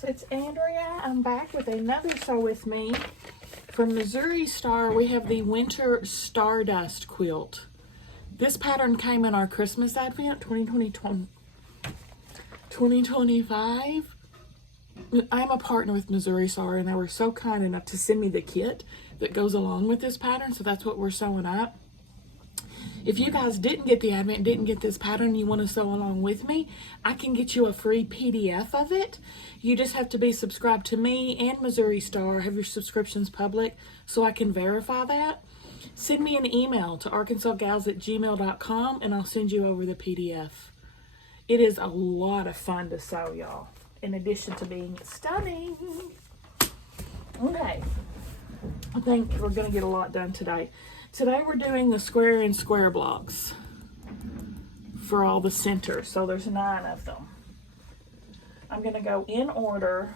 girls, it's Andrea. I'm back with another sew with me. From Missouri Star, we have the Winter Stardust quilt. This pattern came in our Christmas Advent 2025. I'm a partner with Missouri Star, and they were so kind enough to send me the kit that goes along with this pattern, so that's what we're sewing up. If you guys didn't get the Advent, didn't get this pattern, you want to sew along with me, I can get you a free PDF of it. You just have to be subscribed to me and Missouri Star, have your subscriptions public, so I can verify that. Send me an email to arkansasgals@gmail.com and I'll send you over the PDF. It is a lot of fun to sew, y'all, in addition to being stunning. Okay, I think we're going to get a lot done today. Today we're doing the square and square blocks for all the centers. So there's 9 of them. I'm going to go in order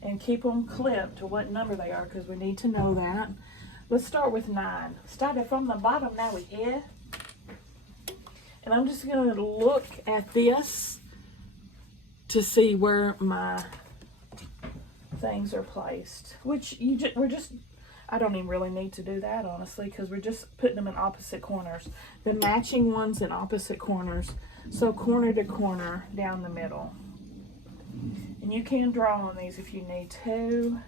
and keep them clipped to what number they are because we need to know that. Let's start with 9. Starting from the bottom now we here. And I'm just going to look at this to see where my things are placed. Which I don't even really need to do that, honestly, because we're just putting them in opposite corners. The matching ones in opposite corners. So corner to corner down the middle. And you can draw on these if you need to.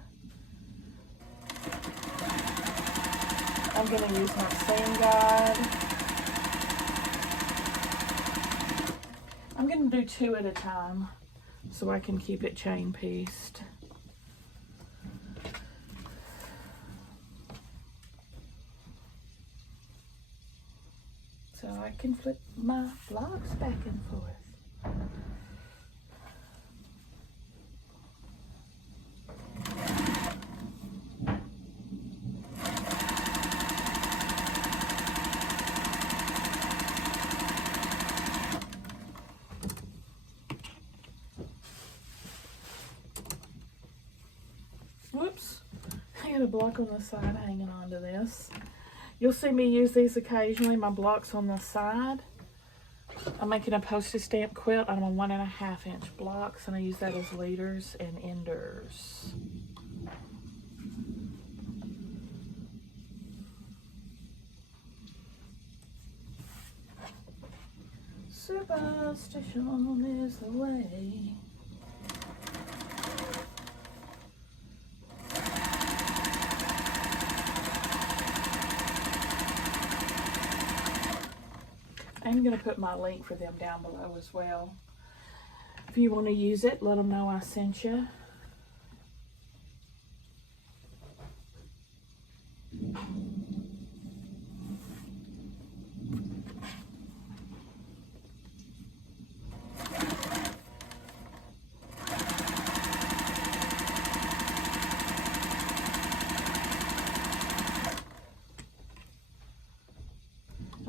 I'm going to use my seam guide. I'm going to do 2 at a time so I can keep it chain pieced. So I can flip my blocks back and forth. Whoops, I got a block on the side hanging on to this. You'll see me use these occasionally, my blocks on the side. I'm making a postage stamp quilt out of my 1.5 inch blocks, and I use that as leaders and enders. Superstition is the way. I'm going to put my link for them down below as well. If you want to use it, let them know I sent you.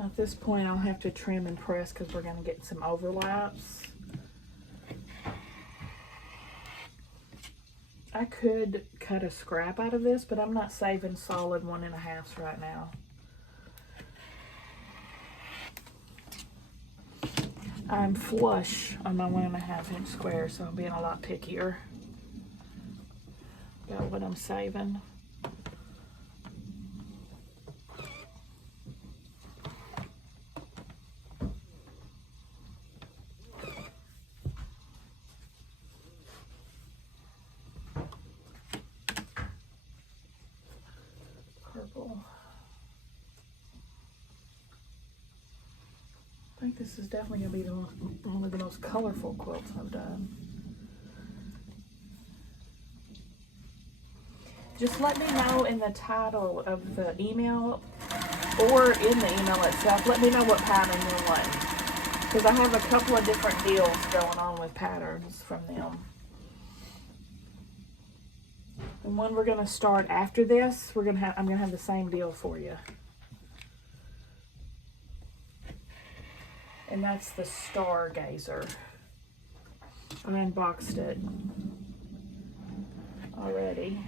At this point, I'll have to trim and press because we're going to get some overlaps. I could cut a scrap out of this, but I'm not saving solid 1.5s right now. I'm flush on my 1.5 inch square, so I'm being a lot pickier about what I'm saving. I think this is definitely going to be one of the most colorful quilts I've done. Just let me know in the title of the email or in the email itself, let me know what pattern you're wanting. Because I have a couple of different deals going on with patterns from them. And when we're going to start after this, I'm going to have the same deal for you. And that's the Stargazer. I unboxed it already.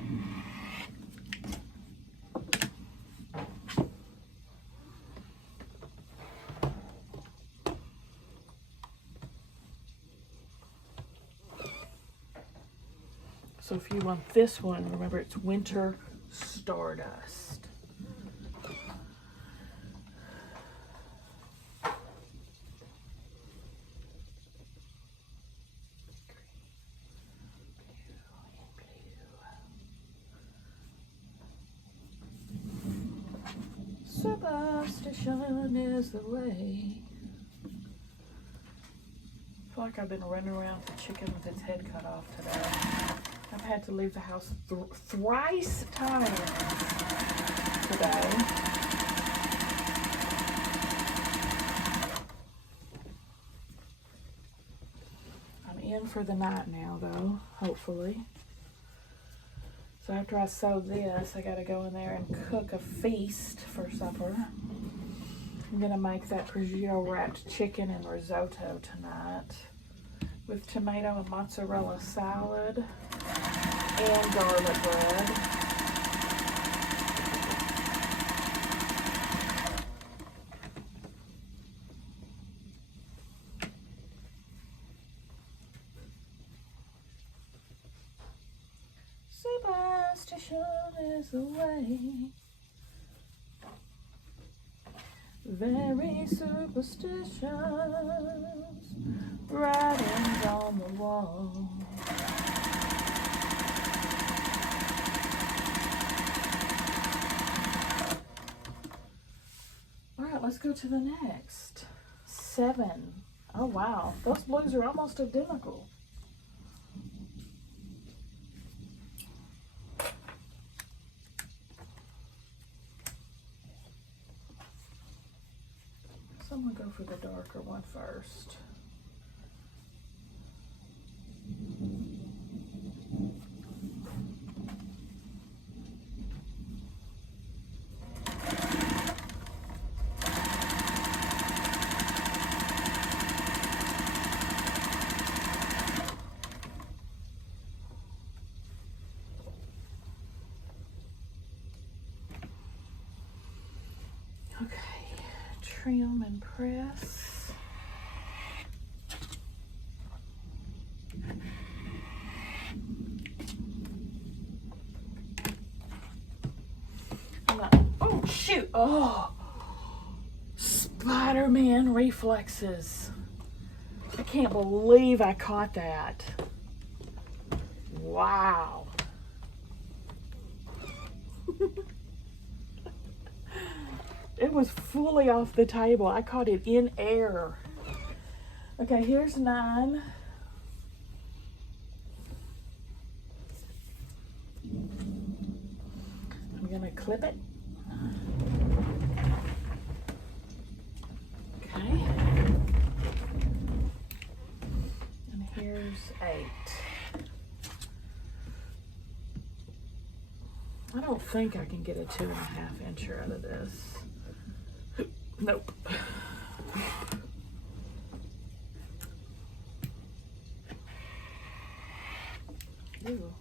So if you want this one, remember it's Winter Stardust. Superstition is the way. I feel like I've been running around with a chicken with its head cut off today. I've had to leave the house thrice times today. I'm in for the night now though, hopefully. So after I sew this, I gotta go in there and cook a feast for supper. I'm gonna make that prosciutto wrapped chicken and risotto tonight with tomato and mozzarella salad and garlic bread. Superstition is the way. Very superstitious, writings on the wall. All right, let's go to the next. 7. Oh wow, those blues are almost identical. So I'm going to go for the darker one first. Okay. Trim and press. Oh shoot! Oh, Spider-Man reflexes. I can't believe I caught that. Wow. It was fully off the table. I caught it in air. Okay, here's 9. I'm gonna clip it. Okay. And here's 8. I don't think I can get a 2.5 incher out of this. Nope. Ew.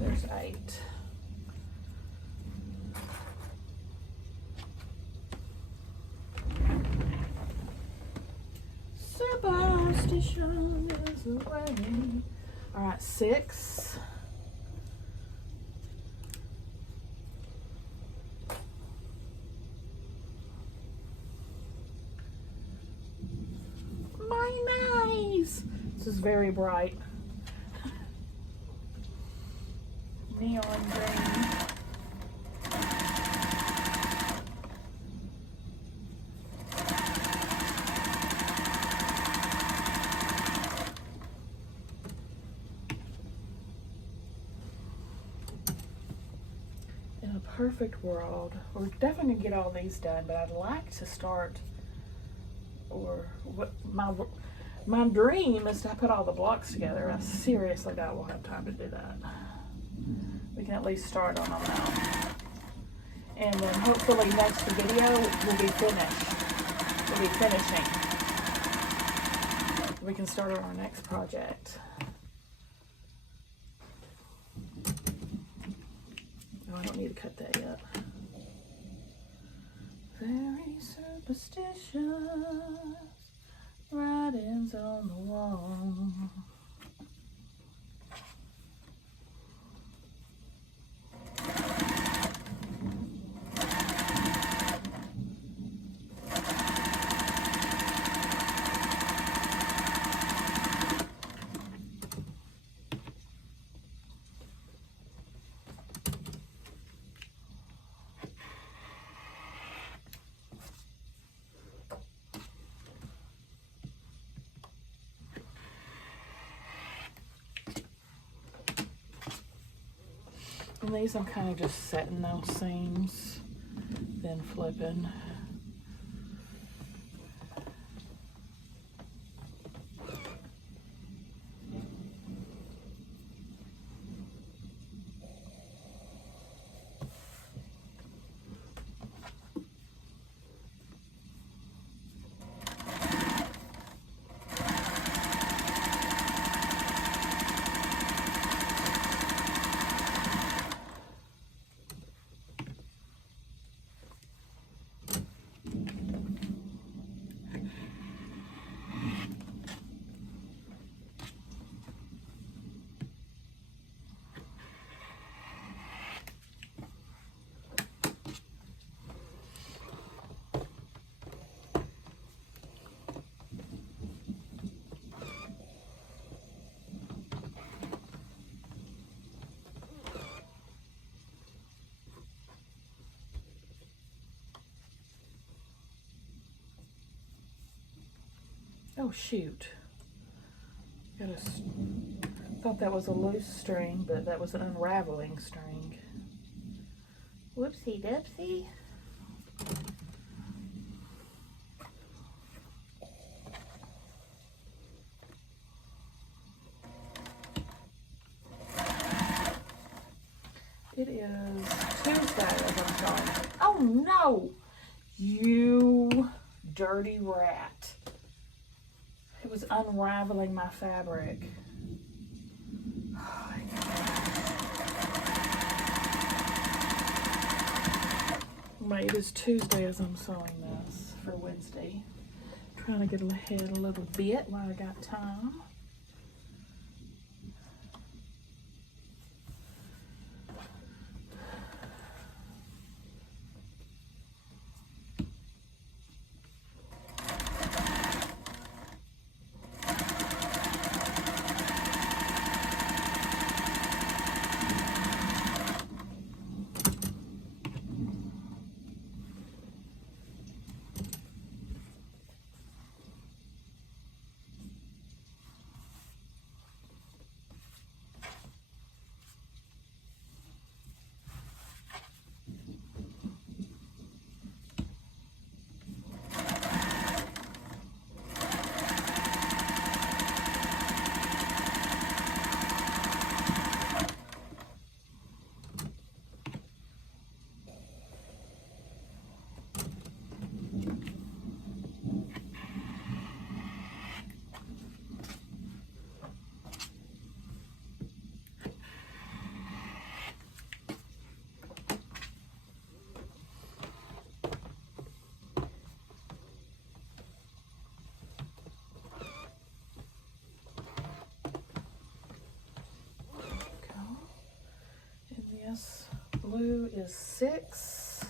There's 8. Superstition is the way. All right, 6. My knives. This is very bright. Neon green. In a perfect world, we're definitely gonna get all these done, but I'd like to start, or what my dream is to put all the blocks together. I seriously doubt we'll have time to do that. We can at least start on them now. And then hopefully next video we'll be finished. We'll be finishing. We can start on our next project. Oh, I don't need to cut that yet. Very superstitious writings on the wall. And these I'm kind of just setting those seams, then flipping. Oh shoot. Thought that was a loose string, but that was an unraveling string. Whoopsie doopsie. It is Tuesday as I'm talking. Oh no! You dirty rat. It was unraveling my fabric. Oh my God. It is Tuesday as I'm sewing this for Wednesday. Trying to get ahead a little bit while I got time. This blue is 6.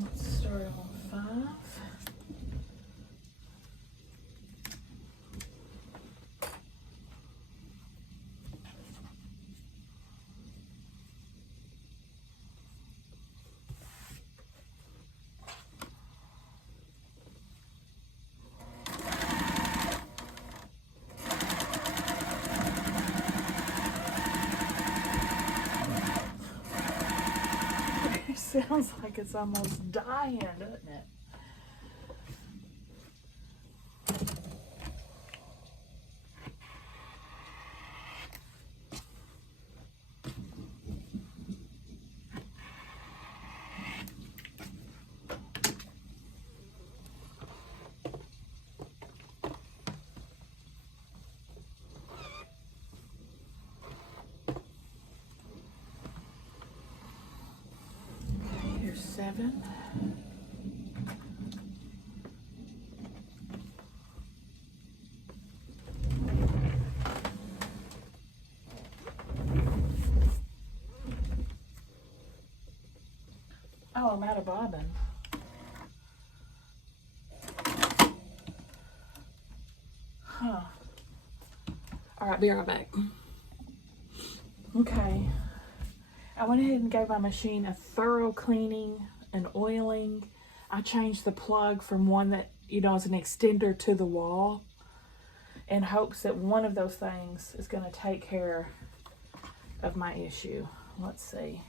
Let's start on 5. Sounds like it's almost dying, doesn't it? 7. Oh, I'm out of bobbin. Huh. All right, be right back. Okay. I went ahead and gave my machine a thorough cleaning and oiling. I changed the plug from one that, you know, is an extender to the wall in hopes that one of those things is going to take care of my issue. Let's see.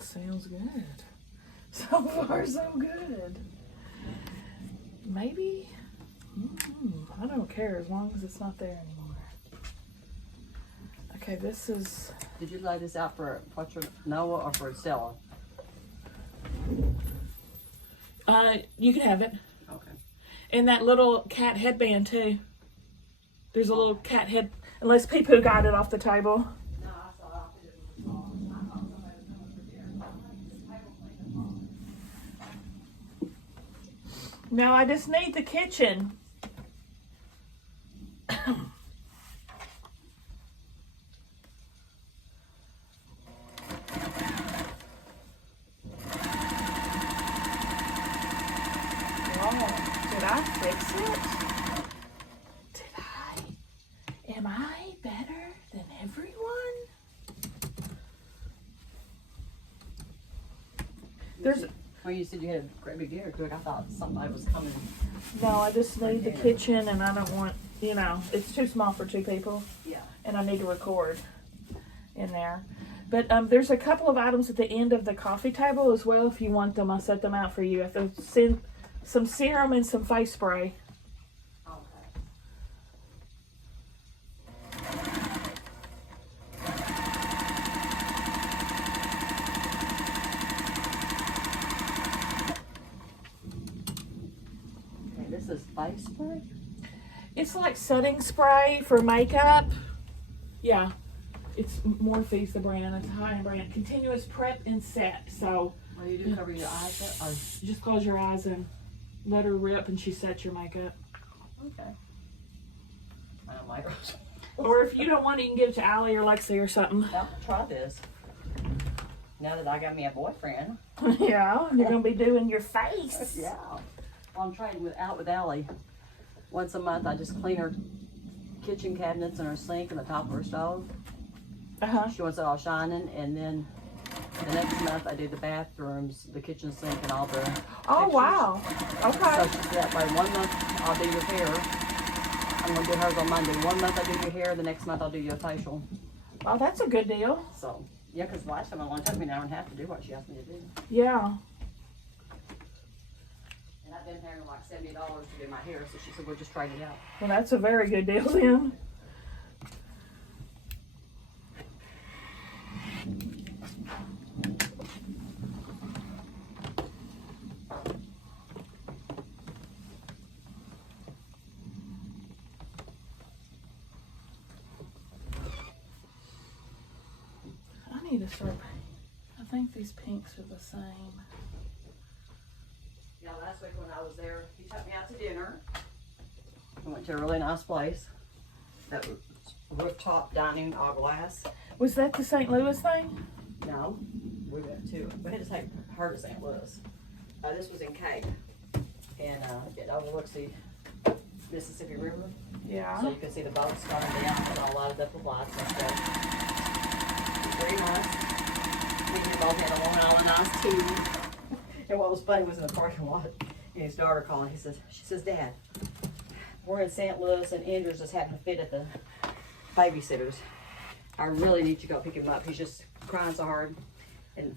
Sounds good. So far, so good. Maybe? I don't care as long as it's not there anymore. Okay, this is... Did you lay this out for Noah or for Stella? You can have it. Okay. And that little cat headband, too. There's a little cat head... Unless Pee-Poo got it off the table. No, I saw it. I thought somebody was coming for dinner. No, I just need the kitchen. Did I fix it? Did I? Am I better than everyone? There's... Well, you said you had a great big dinner cook. I thought somebody was coming. No, I just need the kitchen, and I don't want, you know, it's too small for 2 people. Yeah. And I need to record in there. But there's a couple of items at the end of the coffee table as well. If you want them, I'll set them out for you. I have to send some serum and some face spray. This is face spray? It's like setting spray for makeup. Yeah. It's Morphe's the brand. It's a high-end brand. Continuous prep and set. So... Well, you do cover your eyes up? Or... Just close your eyes and let her rip and she sets your makeup. Okay. I don't like it. Or if you don't want it, you can give it to Allie or Lexi or something. I'll try this. Now that I got me a boyfriend. Yeah, you're going to be doing your face. Yeah. Well, I'm trying out with Allie. Once a month, I just clean her kitchen cabinets and her sink and the top of her stove. Uh-huh. She wants it all shining, and then the next month I do the bathrooms, the kitchen sink, and all the Oh, fixtures. wow. Okay. So she's that way. 1 month I'll do your hair. I'm gonna do hers on Monday. 1 month I do your hair. The next month I'll do your facial. Oh, that's a good deal. So yeah, because last time it only took me an hour and a half to do what she asked me to do. Yeah. And I've been paying her like $70 to do my hair, so she said we'll just trade it out. Well, that's a very good deal then. I need to start. I think these pinks are the same. Yeah, last week when I was there, he took me out to dinner. We went to a really nice place. That was rooftop dining, all glass. Was that the St. Louis thing? No, we had to take her to St. Louis. This was in Cape, and it overlooks the Mississippi River. Yeah. So you can see the boats coming down and all loaded up with lights and stuff. Very nice. Me and him both had a Long Island iced tea. And what was funny was in the parking lot, and his daughter calling. She says, Dad, we're in St. Louis, and Andrews just happened to fit at the babysitters. I really need you to go pick him up. He's just crying so hard. And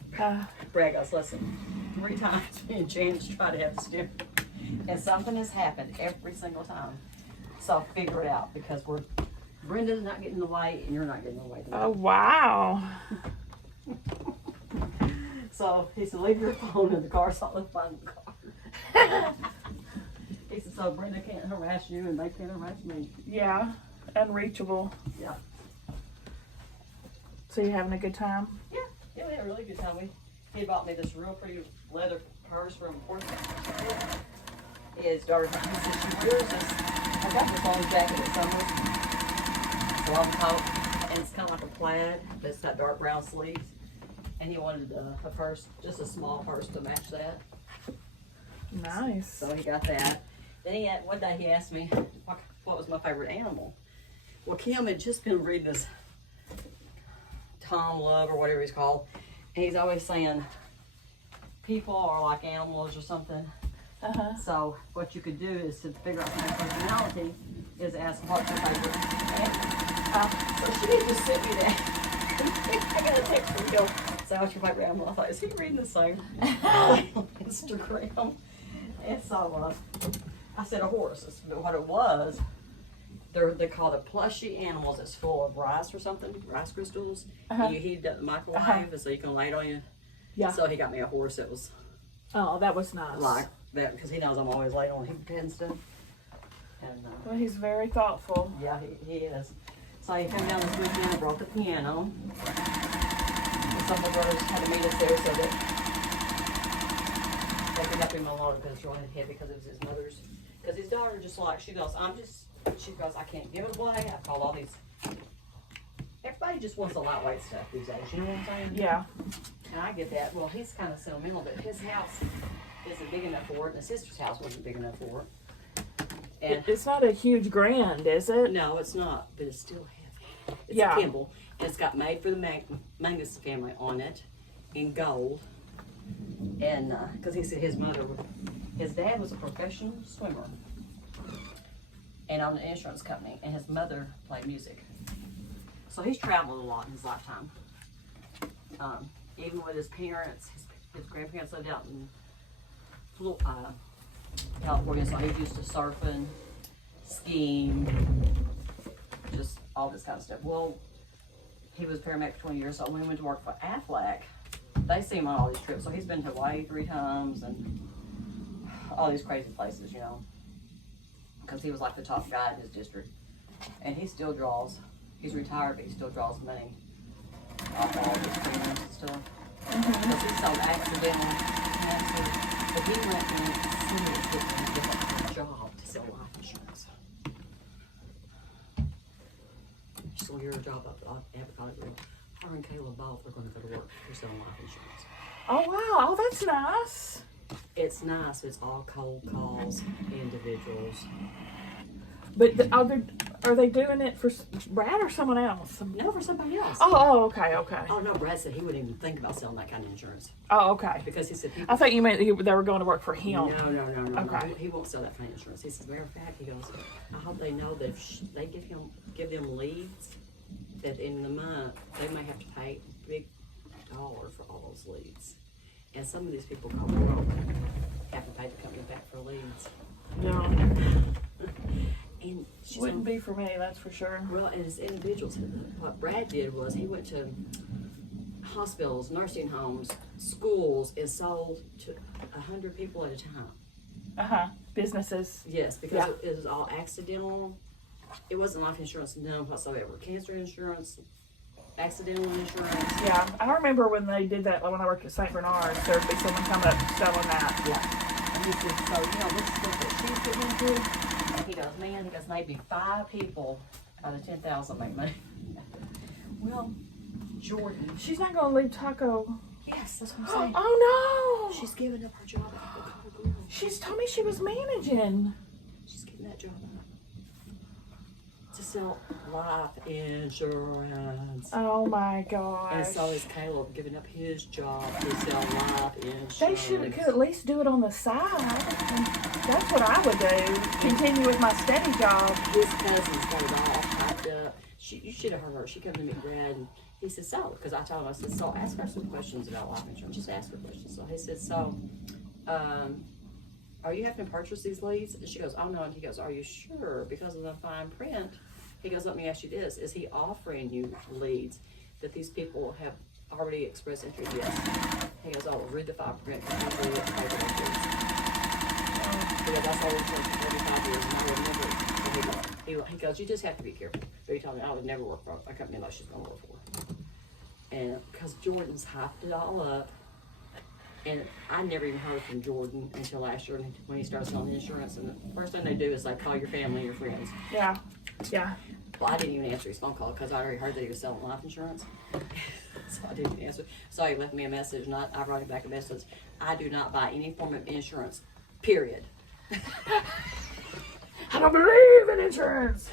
Brad goes, listen, 3 times me and Janice tried to have this dinner, and something has happened every single time. So figure it out, because Brenda's not getting the way, and you're not getting the way. Oh, wow. So he said, leave your phone in the car, so I'll find the car. He says, So Brenda can't harass you and they can't harass me. Yeah, unreachable. Yeah. So you having a good time? Yeah, we had a really good time. He bought me this real pretty leather purse from Portsmouth. His daughter, he said she wears this. I got this long jacket at summer. It's a long coat, and it's kind of like a plaid, but it's got dark brown sleeves. And he wanted a purse, just a small purse to match that. Nice. So he got that. Then one day he asked me what was my favorite animal. Well, Kim had just been reading this Tom Love or whatever he's called, and he's always saying people are like animals or something. So what you could do is to figure out my personality is ask what's your favorite animal. So she had just sent me that. I got a text from Gil. So what's your favorite animal? I thought, is he reading the same on Instagram? And so I said a horse. But what it was, they call the plushy animals that's full of rice or something, rice crystals. And you heat it up in the microwave and so you can lay it on you. Yeah. So he got me a horse that was Oh, that was nice. like that because he knows I'm always laying on him and stuff. And Well, he's very thoughtful. yeah, he is. So he came down this weekend and brought the piano. And some of the brothers had to meet us there so that they could help him unload it because it's really heavy because it was his mother's. Because his daughter just like, she goes, I can't give it away. I've called all these. Everybody just wants the lightweight stuff these days, you know what I'm saying? Yeah. And I get that. Well, he's kind of sentimental, but his house isn't big enough for it, and his sister's house wasn't big enough for it. And It's not a huge grand, is it? no, it's not, but it's still heavy. It's Yeah. a Kimball, and it's got made for the Mangus family on it in gold. And because he said his dad was a professional swimmer and owned an insurance company, and his mother played music. So he's traveled a lot in his lifetime. Even with his parents, his grandparents lived out in California, so he's used to surfing, skiing, just all this kind of stuff. Well, he was paramedic for 20 years, so when he went to work for Aflac, they see him on all these trips. So he's been to Hawaii 3 times and all these crazy places, you know, because he was like the top guy in his district. And he still draws. He's retired, but he still draws money off all his premiums and stuff. Because he's so accidental cancer. But he went and get a job to sell life insurance. So your job up at Avocado Grill. Her and Kayla both are going to go to work for selling life insurance. Oh, wow. Oh, that's nice. It's nice. It's all cold calls, individuals. But are they doing it for Brad or someone else? No, for somebody else. Oh, okay, okay. Oh no, Brad said he wouldn't even think about selling that kind of insurance Oh, okay. because he said people. I thought you meant they were going to work for him. No. Okay. He won't sell that kind of insurance. He says, matter of fact, he goes, I hope they know that if they give them leads, that in the month they may have to pay a big dollar for all those leads. And some of these people call broke have to pay the company back for leads. No. And she's Wouldn't be for me, that's for sure. Well, and as individuals, what Brad did was he went to hospitals, nursing homes, schools, and sold to 100 people at a time. Businesses. Yes, because Yeah. it was all accidental. It wasn't life insurance, none whatsoever. Cancer insurance, accidental insurance. Yeah, I remember when they did that when I worked at St. Bernard's, there would be someone coming up selling that. Yeah. And he said, so, this is stuff that she's getting into. And he goes, man, maybe 5 people out of 10,000 make money. Well, Jordan. She's not going to leave Taco. Yes, that's what I'm saying. Oh, no. She's giving up her job at Paragould AR. She's told me she was managing. She's giving that job up to sell life insurance. Oh, my gosh. And so is Caleb giving up his job to sell life insurance. They could at least do it on the side. And that's what I would do. Continue with my steady job. His cousin's got it all typed up. You should have heard her. She came to meet Brad and he said, so, because I told him, I said, so ask her some questions about life insurance. Just ask her questions. So he said, so, are you having to purchase these leads? And she goes, oh no. And he goes, are you sure? Because of the fine print. He goes, let me ask you this. Is he offering you leads that these people have already expressed interest? Yes. He goes, oh, well, read the fine print. Because I sold insurance for 45 years, and I would never. He goes, you just have to be careful. But he told me I would never work for a company like she's gonna work for. And because Jordan's hyped it all up, and I never even heard from Jordan until last year when he started selling insurance. And the first thing they do is like call your family and your friends. Yeah, yeah. Well, I didn't even answer his phone call because I already heard that he was selling life insurance. So I didn't answer. So he left me a message, and I wrote him back a message. I do not buy any form of insurance, period. I don't believe in insurance.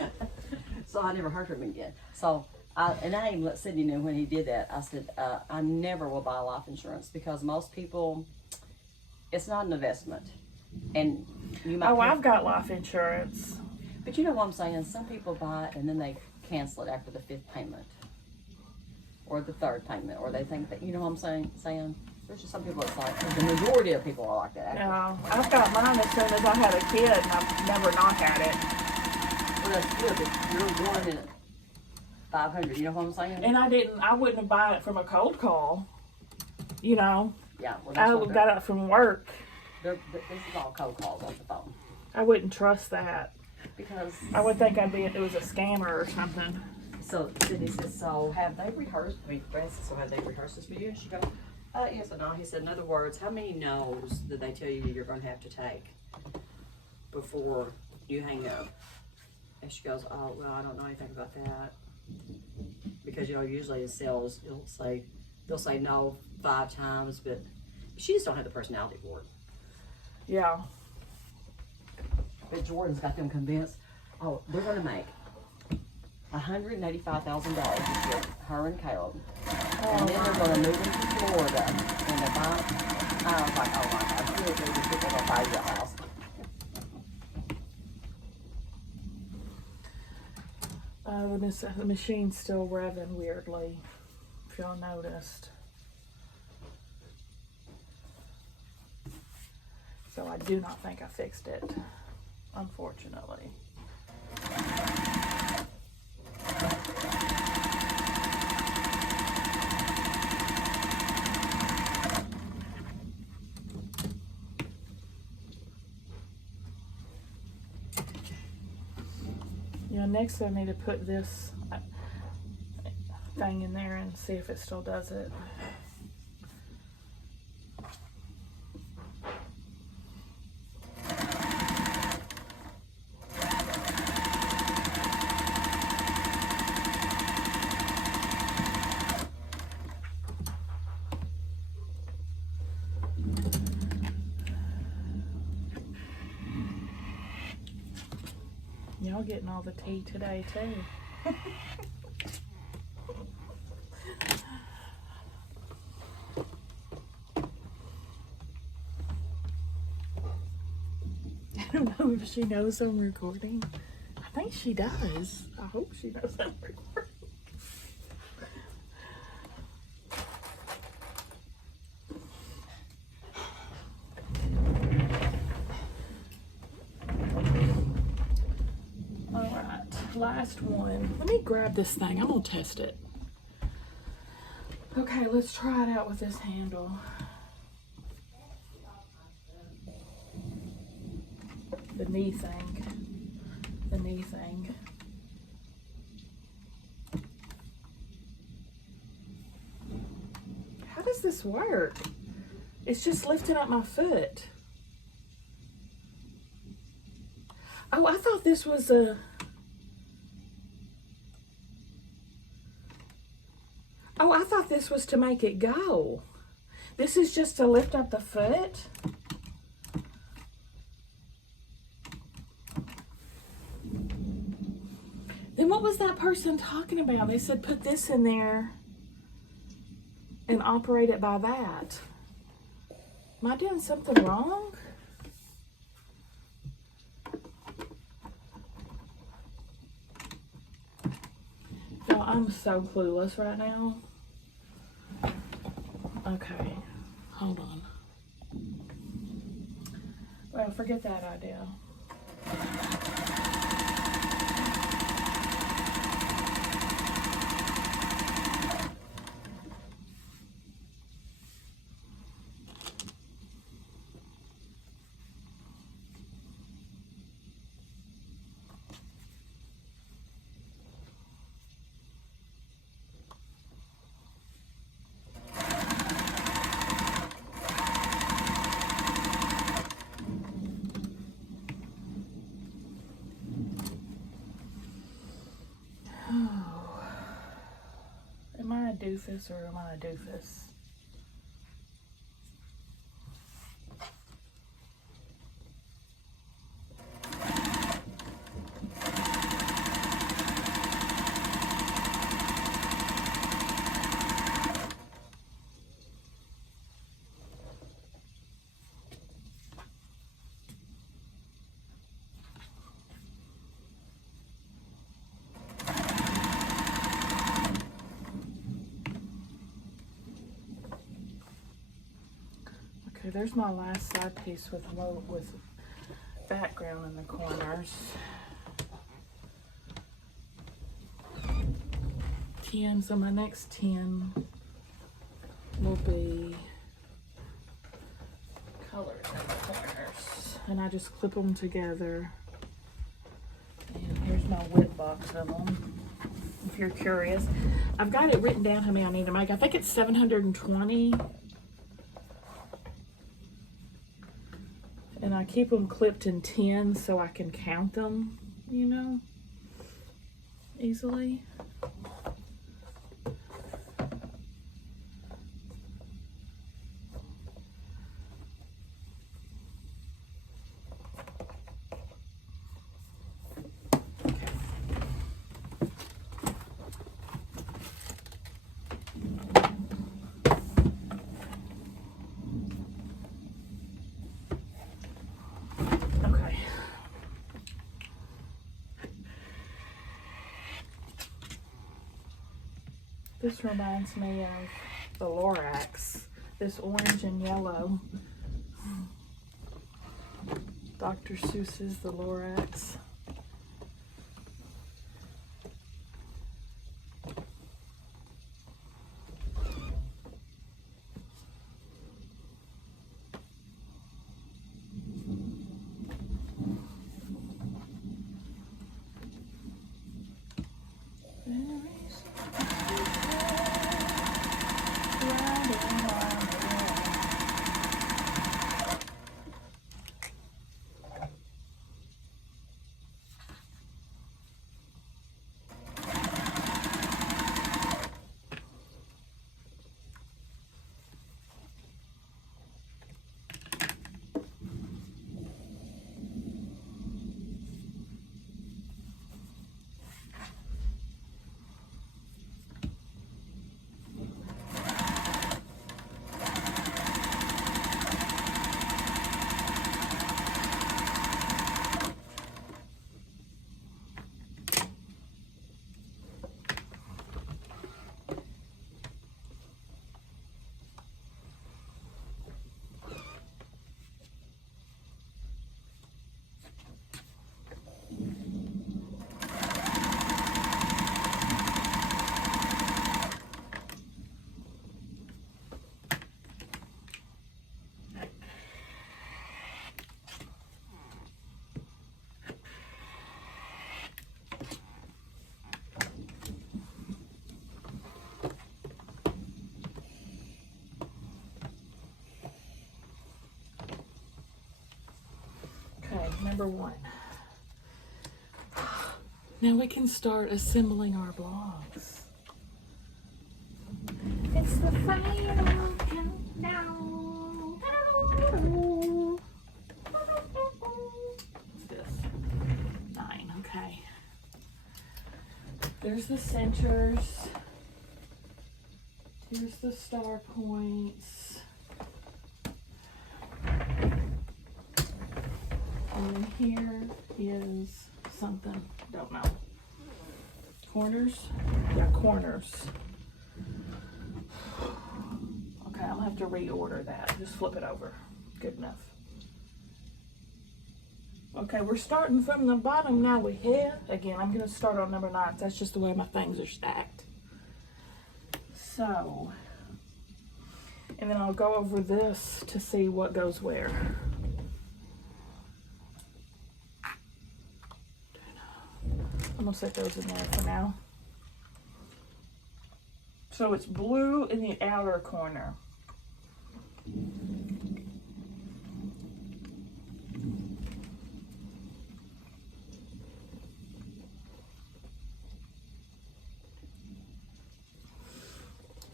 So I never heard from him again. So I even let Sydney know when he did that. I said, I never will buy life insurance because most people, it's not an investment. And you might. Oh, I've got life insurance. But you know what I'm saying? Some people buy it and then they cancel it after the 5th payment. Or the 3rd payment. Or they think that, you know what I'm saying? There's just some people that's like, the majority of people are like that. No, I've got mine as soon as I had a kid, and I've never not had it. Well, that's good, but you're 1 in 500, you know what I'm saying? And I wouldn't buy it from a cold call. You know, Yeah, well, I that's what got it from work. this is all cold calls on the phone. I wouldn't trust that. Because, I would think it was a scammer or something. so Sydney says, so have they rehearsed, Brad says, so have they rehearsed this for you? And she goes, yes or no. He said, in other words, how many no's did they tell you you're going to have to take before you hang up? And she goes, oh, well, I don't know anything about that. Because, usually in sales, they'll say no 5 times, but she just don't have the personality for it. Yeah. But Jordan's got them convinced, oh, they're going to make $185,000 this year, her and Caleb. And then they're going to move into Florida. And they buy, I was like, oh my God, you are people going to buy your house. The machine's still revving weirdly, if y'all noticed. So I do not think I fixed it, unfortunately. Next I need to put this thing in there and see if it still does it. Y'all getting all the tea today too. I don't know if she knows I'm recording. I think she does. I hope she knows I'm recording. Last one. Let me grab this thing. I'm gonna test it. Okay, let's try it out with this handle. The knee thing. The knee thing. How does this work? It's just lifting up my foot. Oh, I thought this was a... Oh, I thought this was to make it go. This is just to lift up the foot. Then what was that person talking about? They said put this in there and operate it by that. Am I doing something wrong? Y'all, I'm so clueless right now. Okay, hold on. Well, forget that idea. this or am I a doofus? Okay, there's my last side piece with background in the corners. 10, so my next 10 will be colors in the corners. And I just clip them together. And here's my whip box of them, if you're curious. I've got it written down how many I need to make. I think it's 720. And I keep them clipped in 10 so I can count them, you know, easily. This reminds me of the Lorax, this orange and yellow. Dr. Seuss's The Lorax. Number 1. Now we can start assembling our blocks. It's the final countdown. What's this? 9, okay. There's the centers. Here's the star points. And then here is something, don't know. Corners? Yeah, corners. Okay, I'll have to reorder that. Just flip it over. Good enough. Okay, we're starting from the bottom now with here. Again, I'm going to start on number 9. That's just the way my things are stacked. So, and then I'll go over this to see what goes where. I'm gonna set those in there for now. So it's blue in the outer corner.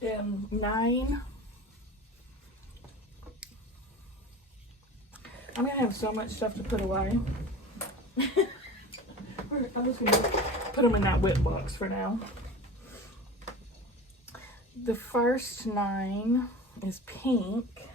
Yeah, Then 9. I'm gonna have so much stuff to put away. I'm just gonna put them in that whip box for now. The first 9 is pink.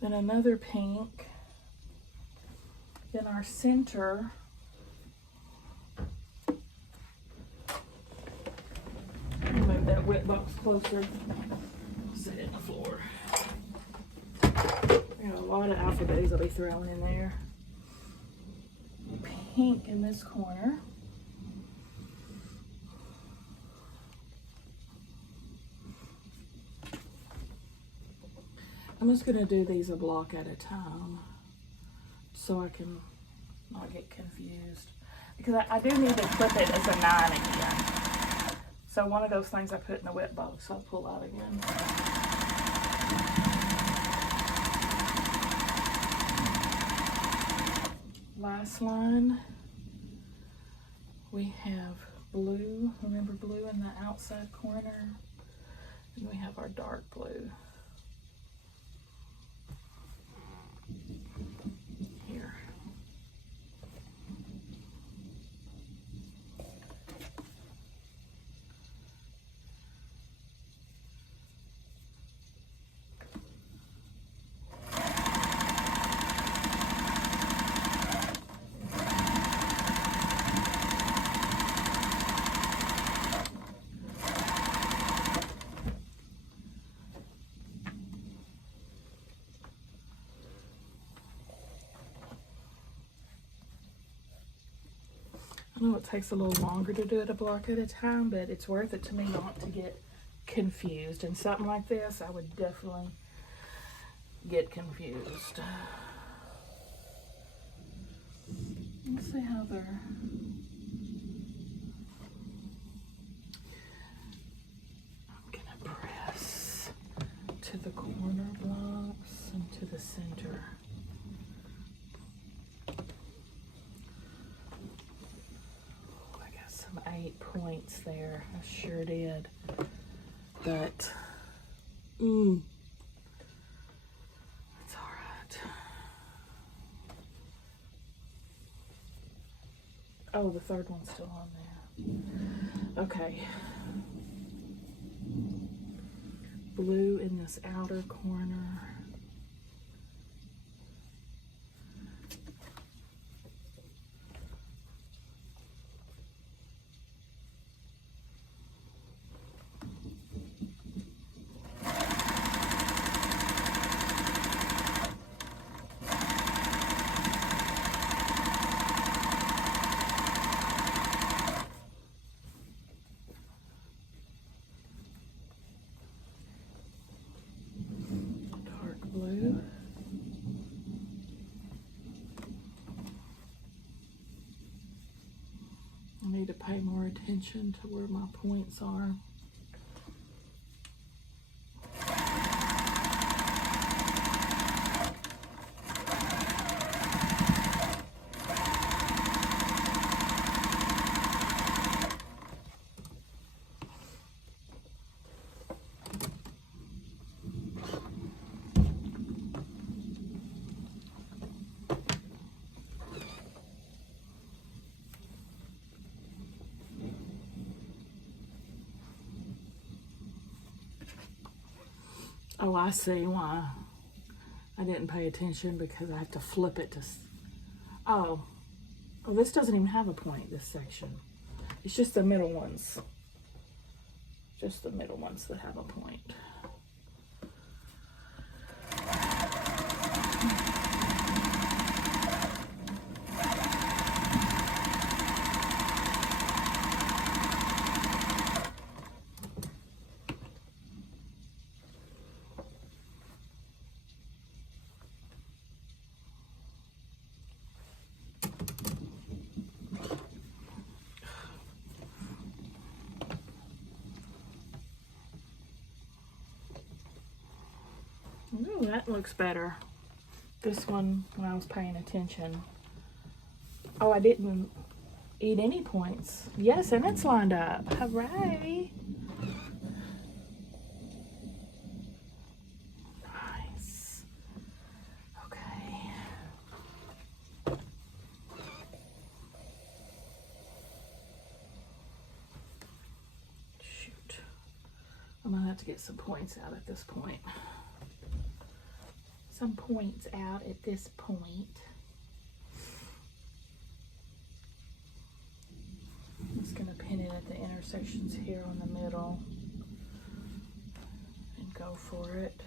Then another pink. Then our center. Move that whip box closer. Set it on the floor. We got a lot of alphabets I'll be throwing in there. Pink in this corner. I'm just going to do these a block at a time so I can not get confused. Because I do need to flip it as a 9 again. So one of those things I put in the whip box, I'll pull out again. Last line, we have blue. Remember blue in the outside corner? And we have our dark blue. Here. I know it takes a little longer to do it a block at a time, but it's worth it to me not to get confused. And something like this, I would definitely get confused. Let's see how they're... I'm gonna press to the corner blocks and to the center. I got some 8 points there. I sure did. But, it's all right. Oh, the third one's still on there. Okay. Blue in this outer corner. Blue. I need to pay more attention to where my points are. Oh, I see why I didn't pay attention, because I have to flip it to... Oh, this doesn't even have a point, this section. It's just the middle ones. Just the middle ones that have a point. Ooh, that looks better. This one, when I was paying attention. Oh, I didn't eat any points. Yes, and it's lined up. Hooray! Nice. Okay. Shoot. I'm gonna have to get some points out at this point. Some points out at this point. I'm just going to pin it at the intersections here on the middle and go for it.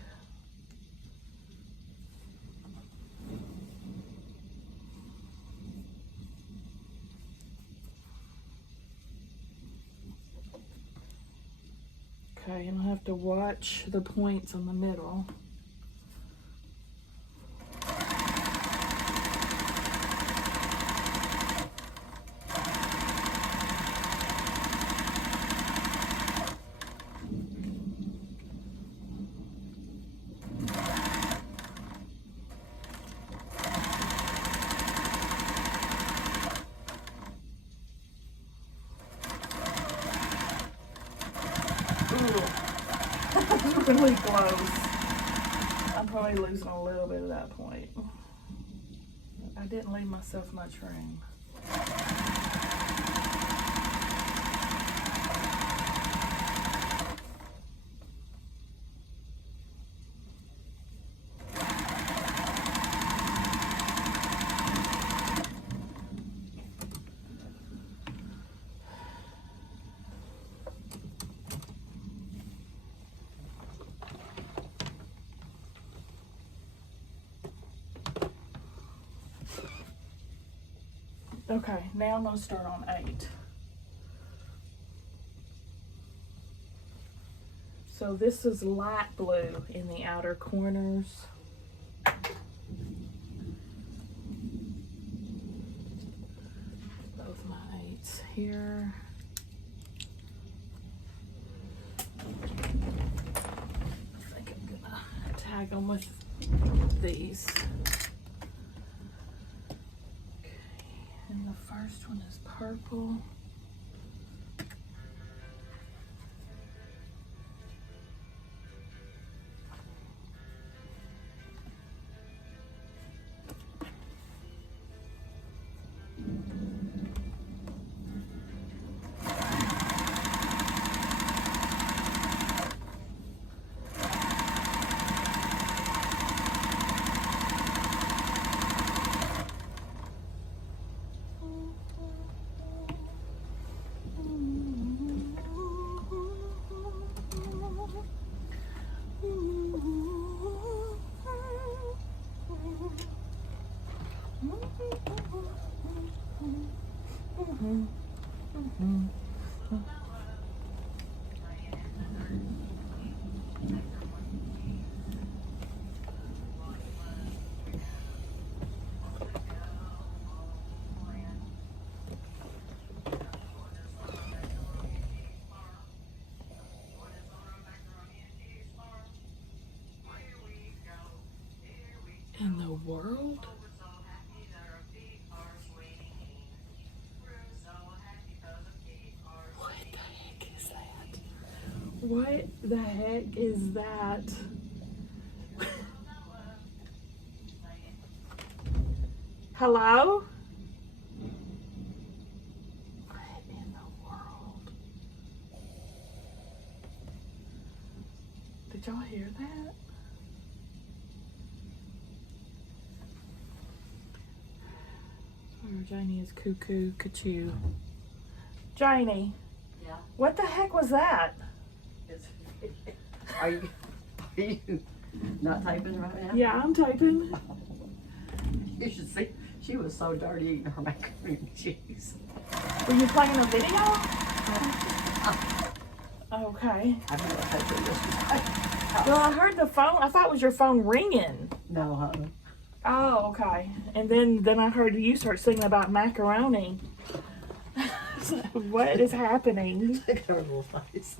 Okay, and I'll have to watch the points on the middle. Really close. I'm probably losing a little bit of that point. I didn't leave myself much room. Okay, now I'm going to start on 8. So this is light blue in the outer corners. Both my 8s here. I think I'm going to tag them with these. And the first one is purple. In the world? What the heck is that? What the heck is that? Hello? What in the world? Did y'all hear that? Janie is cuckoo, cuckoo. Janie. Yeah. What the heck was that? Are you not typing right now? Yeah, I'm typing. You should see. She was so dirty eating her macaroni and cheese. Were you playing a video? Okay. I don't know if I did this. Well, I heard the phone. I thought it was your phone ringing. No, honey. Oh, okay. And then I heard you start singing about macaroni. What is happening? Look at her little face.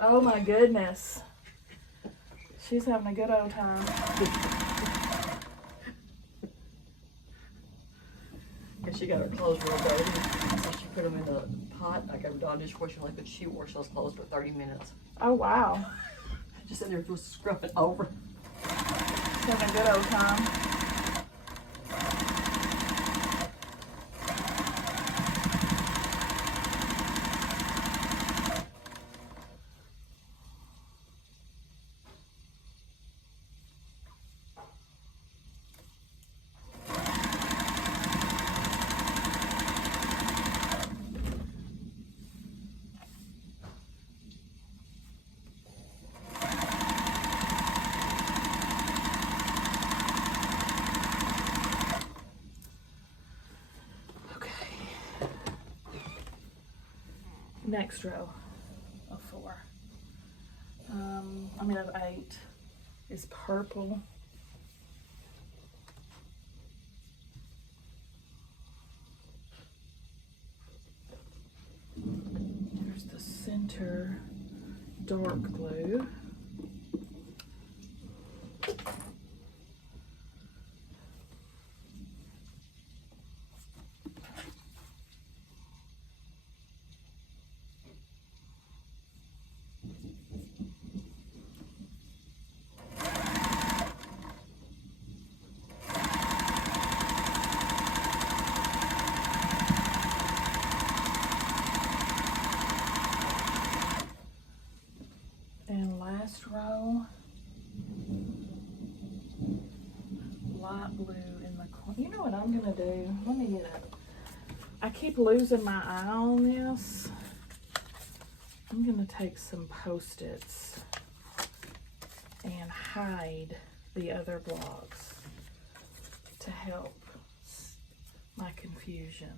Oh my goodness. She's having a good old time. And she got her clothes real dirty, so she put them in the pot. I got her dog dishwasher like that. She washed those clothes for 30 minutes. Oh, wow. Just sitting there just scrubbing over. She's having a good old time. Next row of 4. Of 8 is purple. There's the center dark blue. And last row, light blue in the corner. You know what I'm gonna do? Let me get it. I keep losing my eye on this. I'm gonna take some Post-its and hide the other blocks to help my confusion.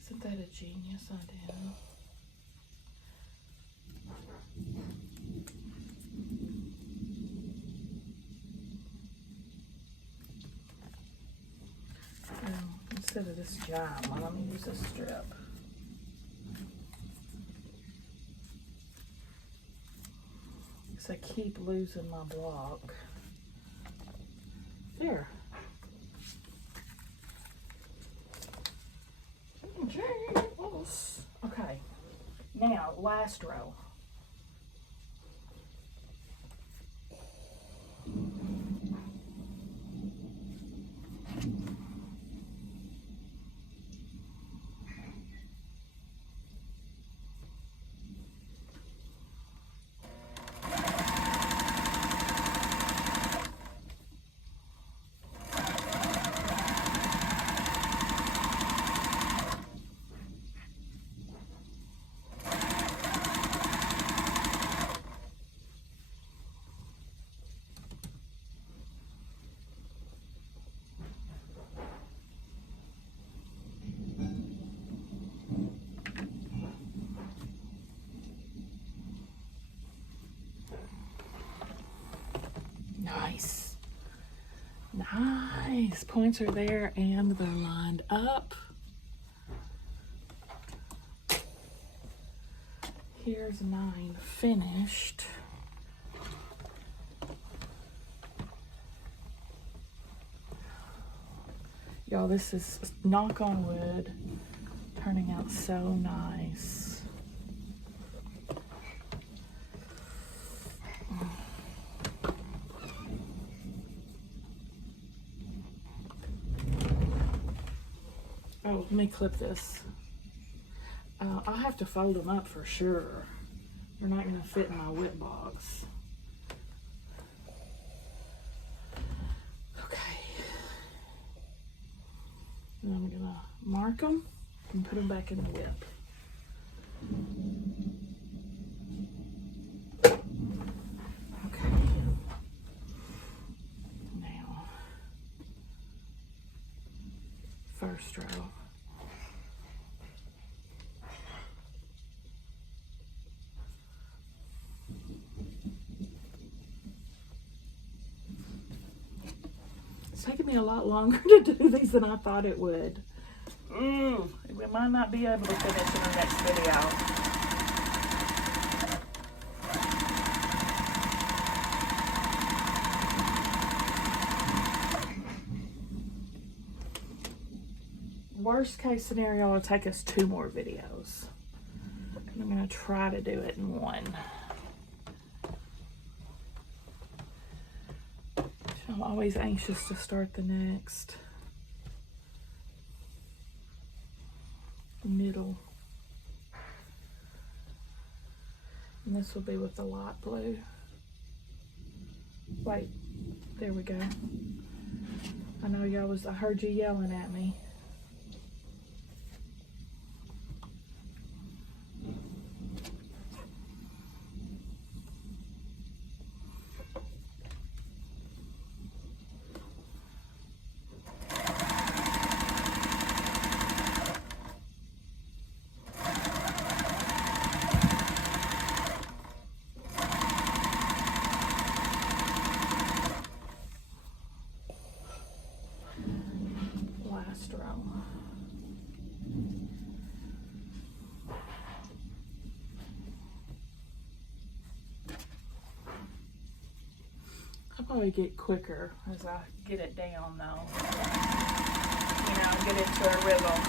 Isn't that a genius idea? Instead of this giant one, I'm gonna use a strip. Because I keep losing my block. There. Okay. Now, last row. Nice. Nice. Points are there and they're lined up. Here's 9 finished. Y'all, this is, knock on wood, turning out so nice. Oh, let me clip this. I'll have to fold them up for sure. They're not going to fit in my whip box. Okay. And I'm going to mark them and put them back in the whip. Okay. Now, first row. It's taking me a lot longer to do these than I thought it would. We might not be able to finish in the next video. Worst case scenario, it'll take us 2 more videos. And I'm gonna try to do it in one. I'm always anxious to start the next. Middle. And this will be with the light blue. Wait, there we go. I know I heard you yelling at me. Last row. I'll probably get quicker as I get it down though. You know, get into a rhythm.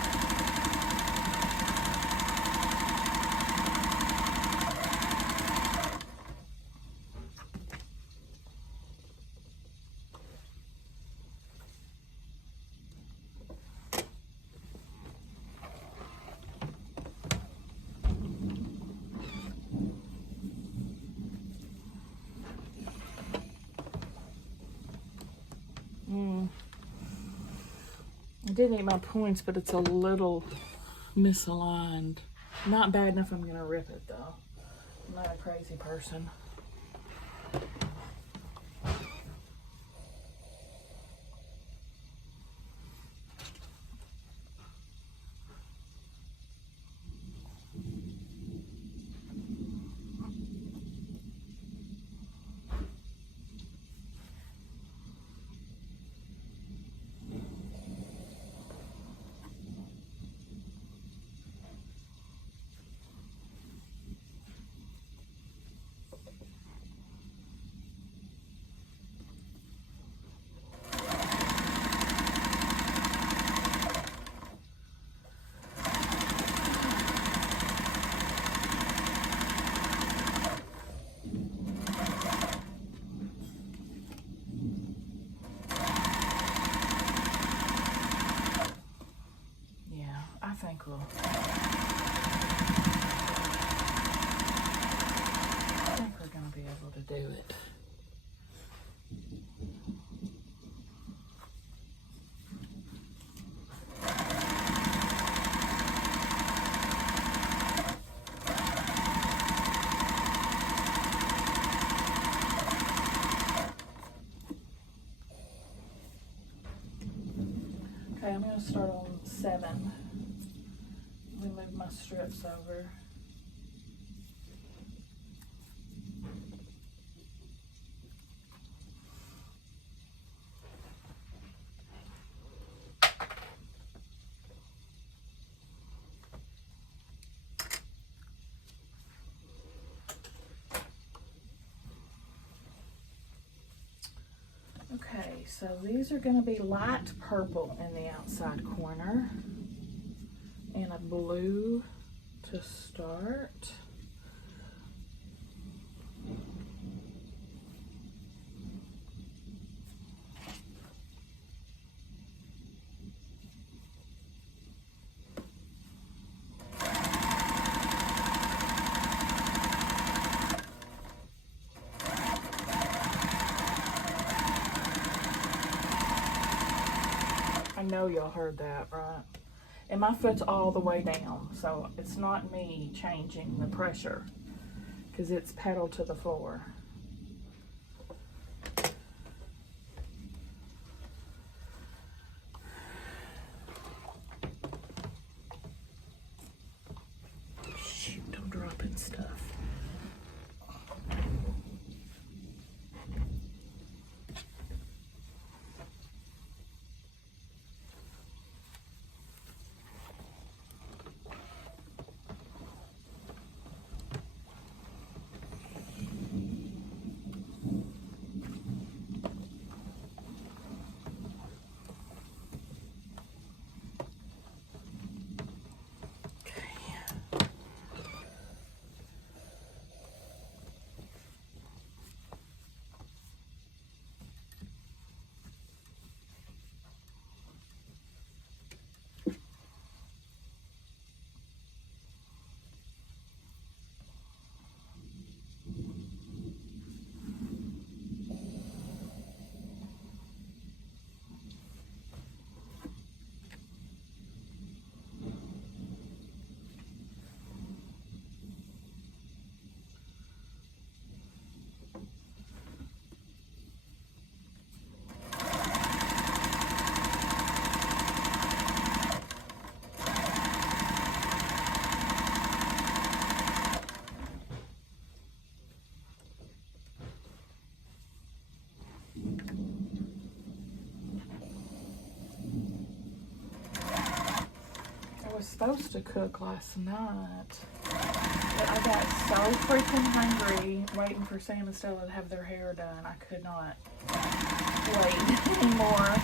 I didn't eat my points, but it's a little misaligned. Not bad enough I'm gonna rip it though. I'm not a crazy person. I think we're gonna be able to do it. Okay, I'm gonna start on 7. Let me move my strips over. Okay, so these are going to be light purple in the outside corner and a blue to start. I know y'all heard that, right? And my foot's all the way down, so it's not me changing the pressure because it's pedal to the floor. Shoot, I'm dropping stuff. supposed to cook last night, but I got so freaking hungry waiting for Sam and Stella to have their hair done. I could not wait anymore.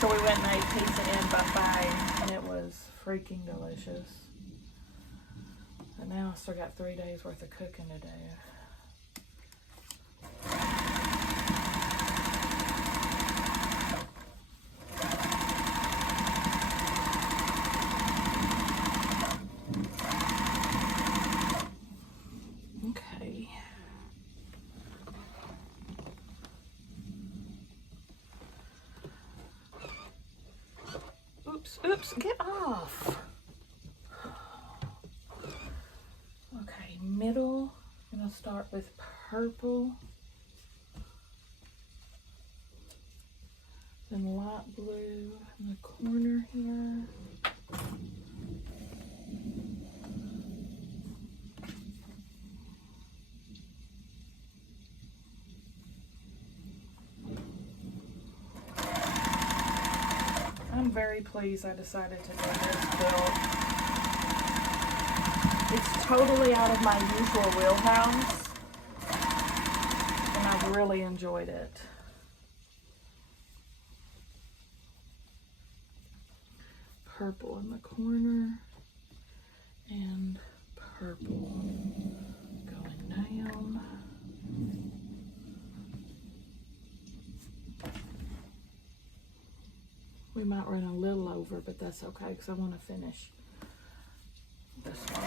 So we went and ate pizza and buffet, and it was freaking delicious. And now I still got 3 days worth of cooking to do. Okay. Oops, get off. Okay, middle, I'm gonna start with purple, then light blue in the corner here. I'm very pleased I decided to do this quilt. It's totally out of my usual wheelhouse, and I've really enjoyed it. Purple in the corner, and purple going down. We might run a little over, but that's okay because I want to finish this one.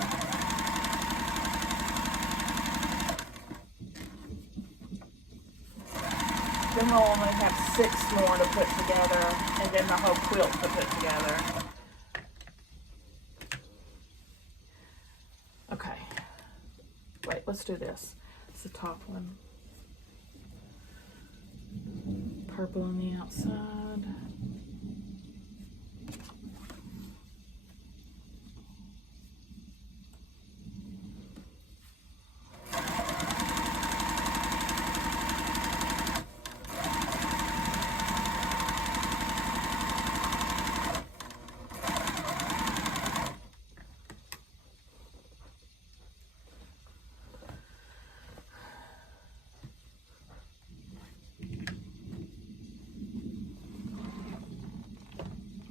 Then we'll only have 6 more to put together, and then the whole quilt to put together. Okay. Wait, let's do this. It's the top one. Purple on the outside.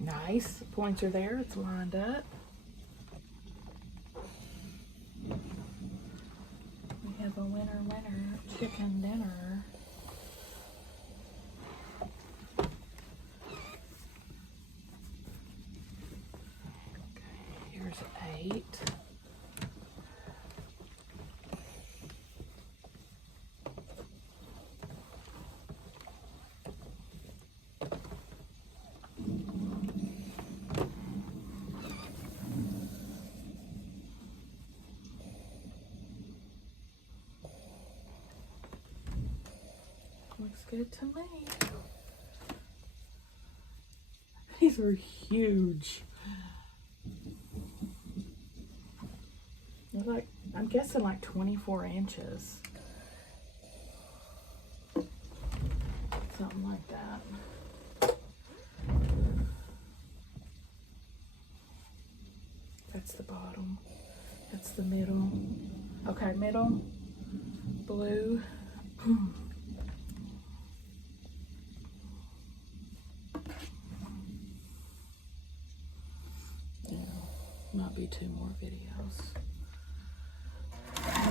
Nice. The points are there. It's lined up. We have a winner chicken dinner. Okay, here's 8. Looks good to me. These are huge. They're like, I'm guessing like 24 inches. Something like that. That's the bottom. That's the middle. Okay, middle, blue. Might be 2 more videos.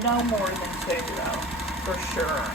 No more than 2 though, for sure.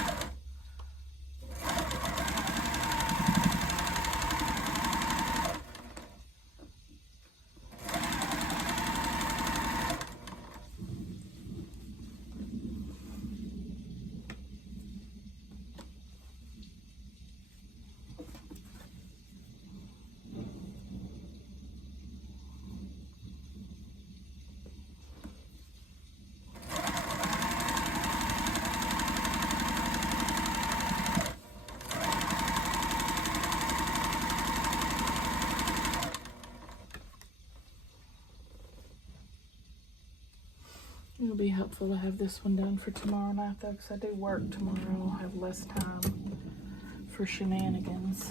It'll be helpful to have this one done for tomorrow night though, because I do work tomorrow. I'll have less time for shenanigans.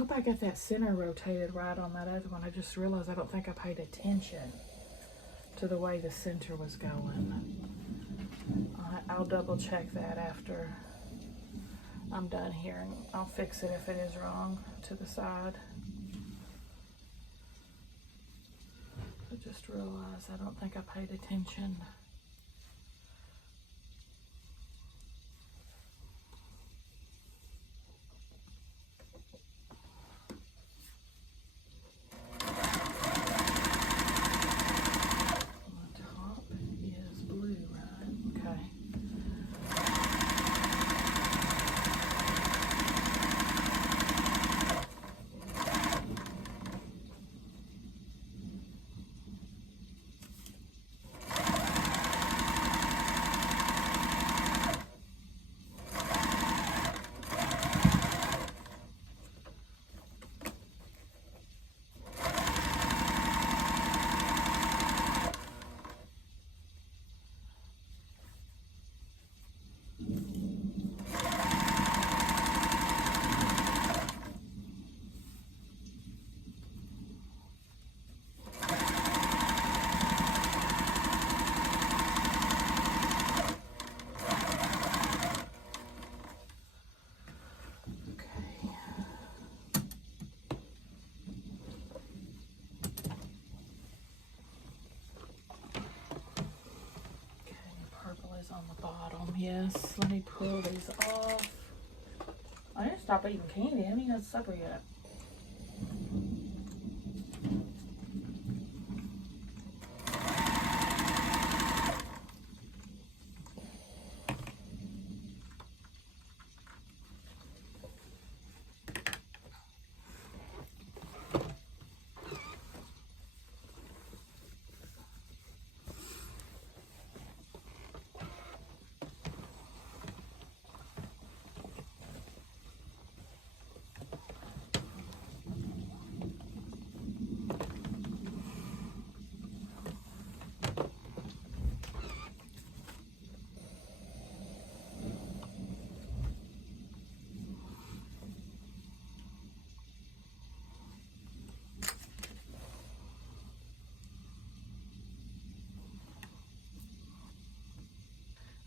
hope I got that center rotated right on that other one. I just realized I don't think I paid attention to the way the center was going. I'll double check that after I'm done here, and I'll fix it if it is wrong to the side. I just realized I don't think I paid attention. On the bottom, yes. Let me pull these off. I didn't stop eating candy. I haven't even had supper yet.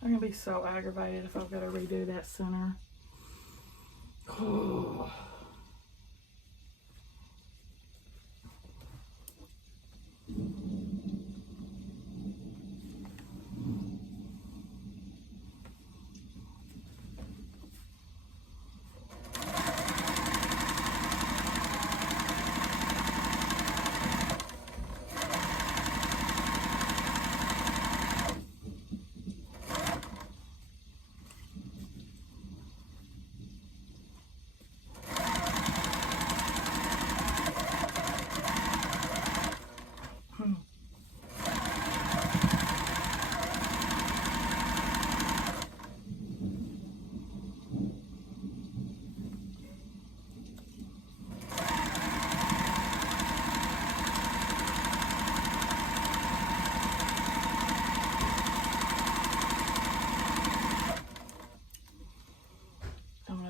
I'm gonna be so aggravated if I've got to redo that center. Oh.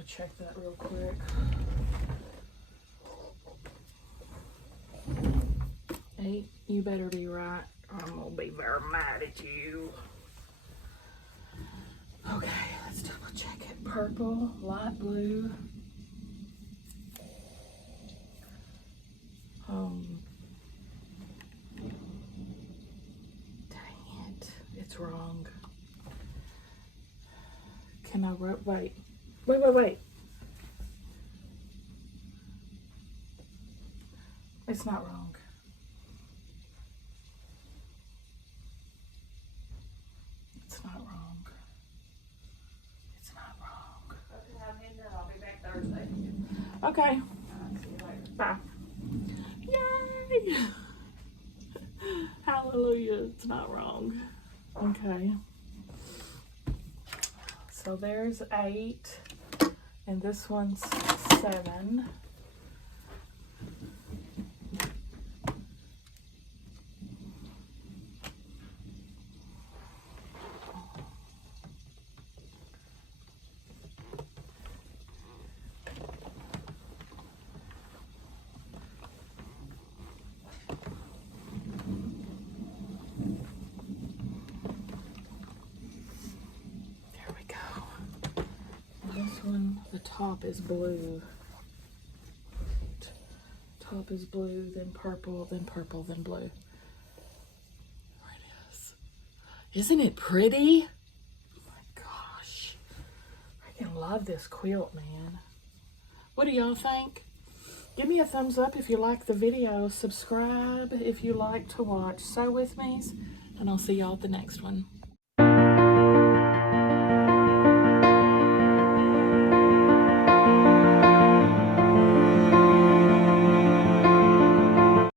Check that real quick. 8, you better be right, or I'm gonna be very mad at you. Okay, let's double check it. Purple, light blue. Dang it, it's wrong. Can I wait? Wait. It's not wrong. It's not wrong. It's not wrong. I'll be back Thursday. Okay. See you later. Bye. Yay! Hallelujah. It's not wrong. Okay. So there's 8. And this one's 7. top is blue. Top is blue, then purple, then purple, then blue. There it is. Isn't it pretty? Oh my gosh. I can love this quilt, man. What do y'all think? Give me a thumbs up if you like the video. Subscribe if you like to watch Sew With Me's. And I'll see y'all at the next one.